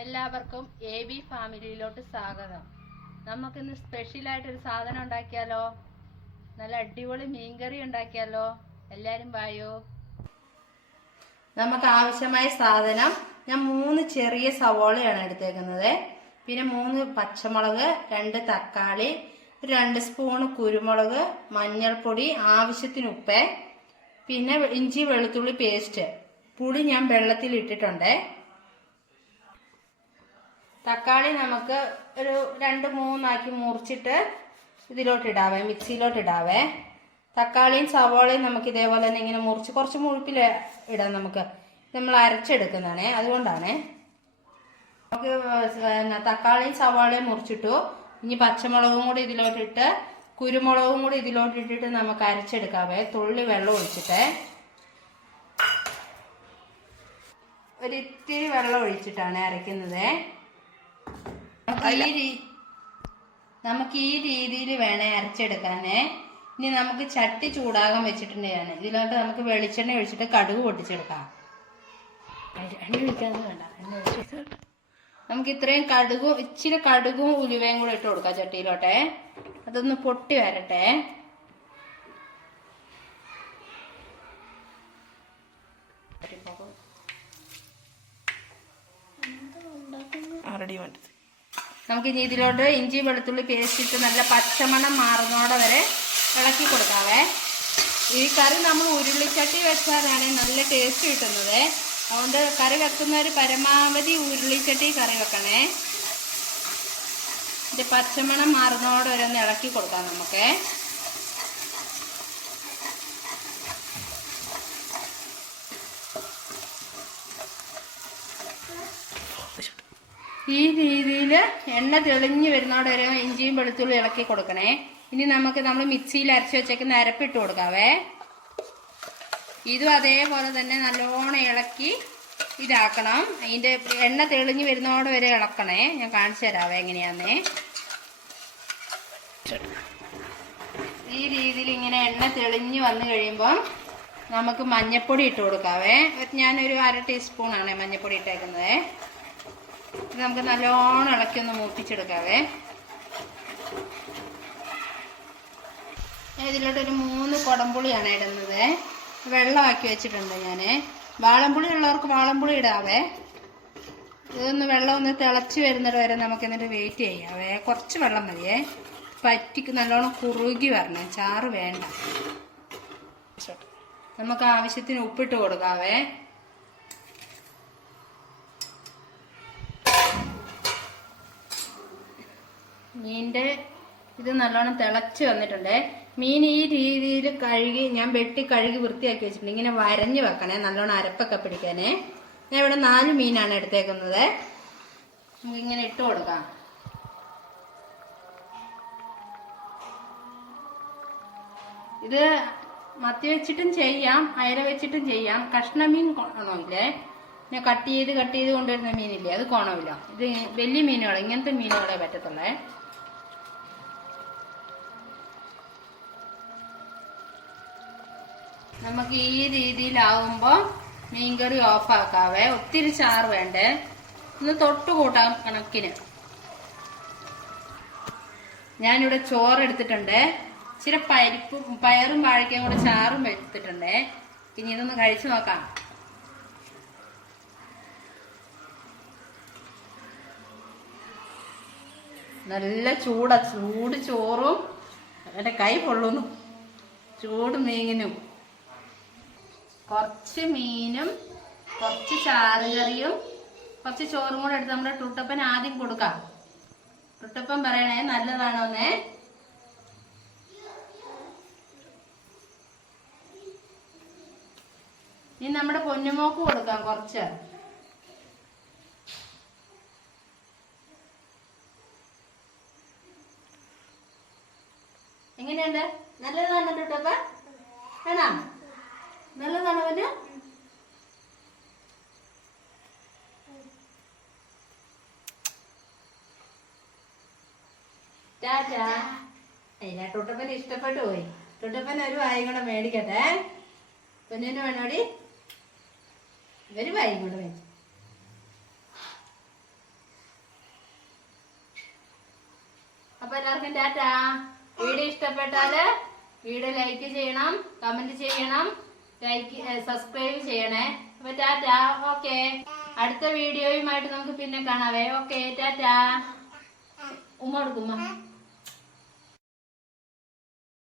എല്ലാവർക്കും AB ഫാമിലിയിലോട്ട് സ്വാഗതം. നമുക്കിന്ന് സ്പെഷ്യലായിട്ടൊരു സാധനം ഉണ്ടാക്കിയാലോ? നല്ല അടിപൊളി മീൻകറി ഉണ്ടാക്കിയാലോ? എല്ലാരും വായോ. നമുക്ക് ആവശ്യമായ സാധനം ഞാൻ 3 ചെറിയ സവോളയാണ് എടുത്തേക്കുന്നത്. പിന്നെ 3 പച്ചമുളക്, 2 തക്കാളി, 2 സ്പൂൺ കുരുമുളക്, മഞ്ഞൾപ്പൊടി, ആവശ്യത്തിന് ഉപ്പ്, പിന്നെ ഇഞ്ചി വെളുത്തുള്ളി പേസ്റ്റ്. പുളി ഞാൻ വെള്ളത്തിൽ ഇട്ടിട്ടുണ്ട്. തക്കാളി നമുക്ക് ഒരു 2-3 ആക്കി മുറിച്ചിട്ട് ഇതിലോട്ട് ഇടാവേ, മിക്സിയിലോട്ട് ഇടാവേ. തക്കാളിയും സവോളയും നമുക്ക് ഇതേപോലെ തന്നെ ഇങ്ങനെ മുറിച്ച് കുറച്ച് മുഴുപ്പിൽ ഇടാം. നമുക്ക് നമ്മൾ അരച്ചെടുക്കുന്നതാണേ, അതുകൊണ്ടാണ്. നമുക്ക് തക്കാളിയും സവോളയും മുറിച്ചിട്ടു. ഇനി പച്ചമുളകും കൂടി ഇതിലോട്ടിട്ട് കുരുമുളകും കൂടി ഇതിലോട്ടിട്ടിട്ട് നമുക്ക് അരച്ചെടുക്കാവേ. തുള്ളി വെള്ളം ഒഴിച്ചിട്ട് ഒരിത്തിരി വെള്ളം ഒഴിച്ചിട്ടാണ് അരയ്ക്കുന്നത്. നമുക്ക് ഈ രീതിയിൽ വേണേ അരച്ചെടുക്കാനേ. ഇനി നമുക്ക് ചട്ടി ചൂടാകാൻ വെച്ചിട്ടുണ്ട് ഞാൻ. ഇതിലോട്ട് നമുക്ക് വെളിച്ചെണ്ണ ഒഴിച്ചിട്ട് കടുക് പൊട്ടിച്ചെടുക്കാം. നമുക്ക് ഇത്രയും കടുകും ഇച്ചിരി കടുകും ഉലുവയും കൂടെ ഇട്ട് കൊടുക്കാം ചട്ടിയിലോട്ടെ. അതൊന്ന് പൊട്ടി വരട്ടെ. നമുക്ക് ഇനി ഇതിലോട്ട് ഇഞ്ചി വെളുത്തുള്ളി പേസ്റ്റ് ഇട്ട് നല്ല പച്ചമണം മാറുന്നോടെ വരെ ഇളക്കി കൊടുക്കാവേ. ഈ കറി നമ്മൾ ഉരുളിച്ചട്ടി വെച്ചാലാണ് നല്ല ടേസ്റ്റ് കിട്ടുന്നത്. അതുകൊണ്ട് കറി വെക്കുന്നവർ പരമാവധി ഉരുളിച്ചട്ടി കറി വെക്കണേ. ഇത് പച്ചമണം മാറുന്നോടെ വരെ ഒന്ന് ഇളക്കി കൊടുക്കാം നമുക്ക്. ഈ രീതിയിൽ എണ്ണ തെളിഞ്ഞ് വരുന്നോടെ വരെ ഇഞ്ചിയും വെളുത്തുള്ളി ഇളക്കി കൊടുക്കണേ. ഇനി നമ്മൾ മിക്സിയിൽ അരച്ച് വെച്ചേക്കുന്ന അരപ്പിട്ട് കൊടുക്കാവേ. ഇതും അതേപോലെ തന്നെ നല്ലോണം ഇളക്കി ഇതാക്കണം. അതിൻ്റെ എണ്ണ തെളിഞ്ഞ് വരുന്നോടെ വരെ ഇളക്കണേ. ഞാൻ കാണിച്ചു തരാവേ എങ്ങനെയാന്നേ. ഈ രീതിയിൽ ഇങ്ങനെ എണ്ണ തെളിഞ്ഞ് വന്നു കഴിയുമ്പം നമുക്ക് മഞ്ഞപ്പൊടി ഇട്ട് കൊടുക്കാവേ. ഞാനൊരു 1/2 ടീസ്പൂണാണ് മഞ്ഞപ്പൊടി ഇട്ടേക്കുന്നത്. ഇത് നമുക്ക് നല്ലോണം ഇളക്കി ഒന്ന് മൂപ്പിച്ചെടുക്കാവേ. ഇതിലോട്ടൊരു 3 കുടംപുളിയാണ് ഇടുന്നത്. വെള്ളമാക്കി വെച്ചിട്ടുണ്ട് ഞാൻ. വാളംപുളി ഉള്ളവർക്ക് വാളംപുളി ഇടാവേ. ഇതൊന്ന് വെള്ളം ഒന്ന് തിളച്ച് വരുന്നത് വരെ നമുക്ക് എന്നിട്ട് വെയിറ്റ് ചെയ്യാവേ. കുറച്ച് വെള്ളം മതിയേ. പറ്റിക്ക് നല്ലോണം കുറുകി വരണം, ചാറ് വേണ്ട. നമുക്ക് ആവശ്യത്തിന് ഉപ്പിട്ട് കൊടുക്കാവേ. മീനിൻ്റെ ഇത് നല്ലോണം തിളച്ച് വന്നിട്ടുണ്ട്. മീൻ ഈ രീതിയിൽ കഴുകി ഞാൻ വെട്ടി കഴുകി വൃത്തിയാക്കി വെച്ചിട്ടുണ്ട്. ഇങ്ങനെ വരഞ്ഞ് വെക്കണേ, നല്ലോണം അരപ്പൊക്കെ പിടിക്കാനേ. ഞാൻ ഇവിടെ 4 മീനാണ് എടുത്തേക്കുന്നത്. നമുക്കിങ്ങനെ ഇട്ട് കൊടുക്കാം. ഇത് മത്തി വെച്ചിട്ടും ചെയ്യാം, അയല വെച്ചിട്ടും ചെയ്യാം. കഷ്ണമീൻ കോണമില്ലേ, ഞാൻ കട്ട് ചെയ്ത് കൊണ്ടുവരുന്ന മീനില്ലേ, അത് കോണമില്ല. ഇത് വലിയ മീനുകൾ, ഇങ്ങനത്തെ മീനുകളെ പറ്റത്തുള്ളേ. നമുക്ക് ഈ രീതിയിലാവുമ്പോൾ മീൻകറി ഓഫാക്കാവേ. ഒത്തിരി ചാറ് വേണ്ടേ, ഒന്ന് തൊട്ട് കൂട്ടാം കണക്കിന്. ഞാനിവിടെ ചോറ് എടുത്തിട്ടുണ്ട്. ഇച്ചിരി പയറും വാഴയ്ക്കയും കൂടെ ചാറും എടുത്തിട്ടുണ്ട്. ഇനി ഇതൊന്ന് കഴിച്ചു നോക്കാം. നല്ല ചൂട് ചോറും എൻ്റെ കൈ പൊള്ളുന്നു. ചൂട് മീനും കുറച്ച് മീനും കുറച്ച് ചാറുകറിയും കുറച്ച് ചോറും കൂടെ എടുത്ത് നമ്മുടെ ടുട്ടപ്പൻ ആദ്യം കൊടുക്കാം. ടുട്ടപ്പൻ പറയണേ നല്ലതാണോന്നേ. ഇനി നമ്മുടെ പൊന്നുമോക്ക് കൊടുക്കാം കുറച്ച്. എങ്ങനെയുണ്ട്? നല്ലതാണോ ടുട്ടപ്പ? വേണോ? നല്ലതാണോ അവന്? ടാറ്റാ. ടുട്ടപ്പന് ഇഷ്ടപ്പെട്ടു പോയി. ടുട്ടപ്പൻ ഒരു വായും കൂടെ മേടിക്കട്ടെ. പൊന്നിന് വേണോടി? ഒരു വായും കൂടെ മേടിച്ചു. എല്ലാവർക്കും ടാറ്റാ. വീഡിയോ ഇഷ്ടപ്പെട്ടാല് വീഡിയോ ലൈക്ക് ചെയ്യണം, കമന്റ് ചെയ്യണം, സബ്സ്ക്രൈബ് ചെയ്യണേ. അപ്പൊ ടാറ്റാ. ഓക്കെ, അടുത്ത വീഡിയോയുമായിട്ട് നമുക്ക് പിന്നെ കാണാവേ. ഓക്കെ, ടാറ്റാ. ഉമ്മ കൊടുക്കുമ്മ.